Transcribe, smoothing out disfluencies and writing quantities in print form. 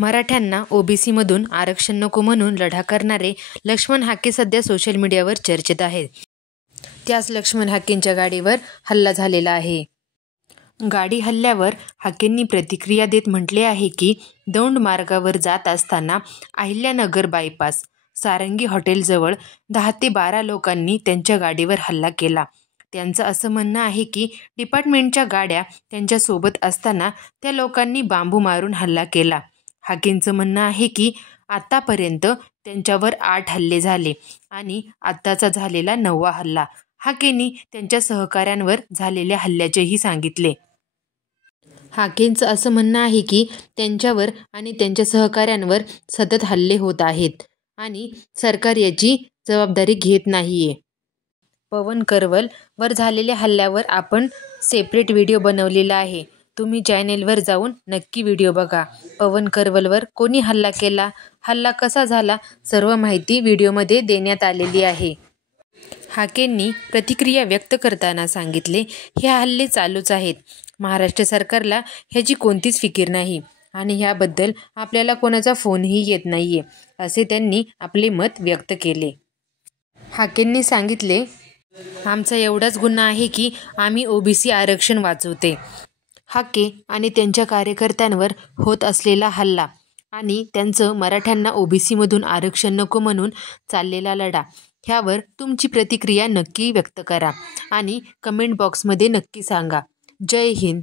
मराठ्यांना ओबीसीमधून आरक्षण नको म्हणून लढा करणारे लक्ष्मण हाके सध्या सोशल मीडियावर चर्चेत आहेत. त्याच लक्ष्मण हाकेंच्या गाडीवर हल्ला झालेला आहे. गाडी हल्ल्यावर हाकेंनी प्रतिक्रिया देत म्हटले आहे की दौंड मार्गावर जात असताना अहिल्यानगर बायपास सारंगी हॉटेलजवळ 10 ते 12 लोकांनी त्यांच्या गाडीवर हल्ला केला. त्यांचं असं म्हणणं आहे की डिपार्टमेंटच्या गाड्या त्यांच्यासोबत असताना त्या लोकांनी बांबू मारून हल्ला केला. हाकेंचं म्हणणं आहे की आतापर्यंत त्यांच्यावर 8 हल्ले झाले आणि आत्ताचा झालेला 9वा हल्ला. हाकेंनी त्यांच्या सहकाऱ्यांवर झालेल्या हल्ल्याचेही सांगितले. हाकेंचं असं म्हणणं आहे की त्यांच्यावर आणि त्यांच्या सहकाऱ्यांवर सतत हल्ले होत आहेत आणि सरकार याची जबाबदारी घेत नाहीये. पवन करवल वर झालेल्या हल्ल्यावर आपण सेपरेट व्हिडिओ बनवलेला आहे. तुम्ही चॅनेलवर जाऊन नक्की व्हिडिओ बघा. पवन करवलवर कोणी हल्ला केला, हल्ला कसा झाला, सर्व माहिती व्हिडिओमध्ये देण्यात आलेली आहे. हाकेंनी प्रतिक्रिया व्यक्त करताना सांगितले, हे हल्ले चालूच आहेत. महाराष्ट्र सरकारला ह्याची कोणतीच फिकीर नाही आणि ह्याबद्दल आपल्याला कोणाचा फोनही येत नाहीये, असे त्यांनी आपले मत व्यक्त केले. हाकेंनी सांगितले, आमचा एवढाच गुन्हा आहे की आम्ही ओबीसी आरक्षण वाचवते. हाके आणि त्यांच्या कार्यकर्त्यांवर होत असलेला हल्ला आणि त्यांचं मराठ्यांना ओबीसीमधून आरक्षण नको म्हणून चाललेला लढा, ह्यावर तुमची प्रतिक्रिया नक्की व्यक्त करा आणि कमेंट बॉक्समध्ये नक्की सांगा. जय हिंद.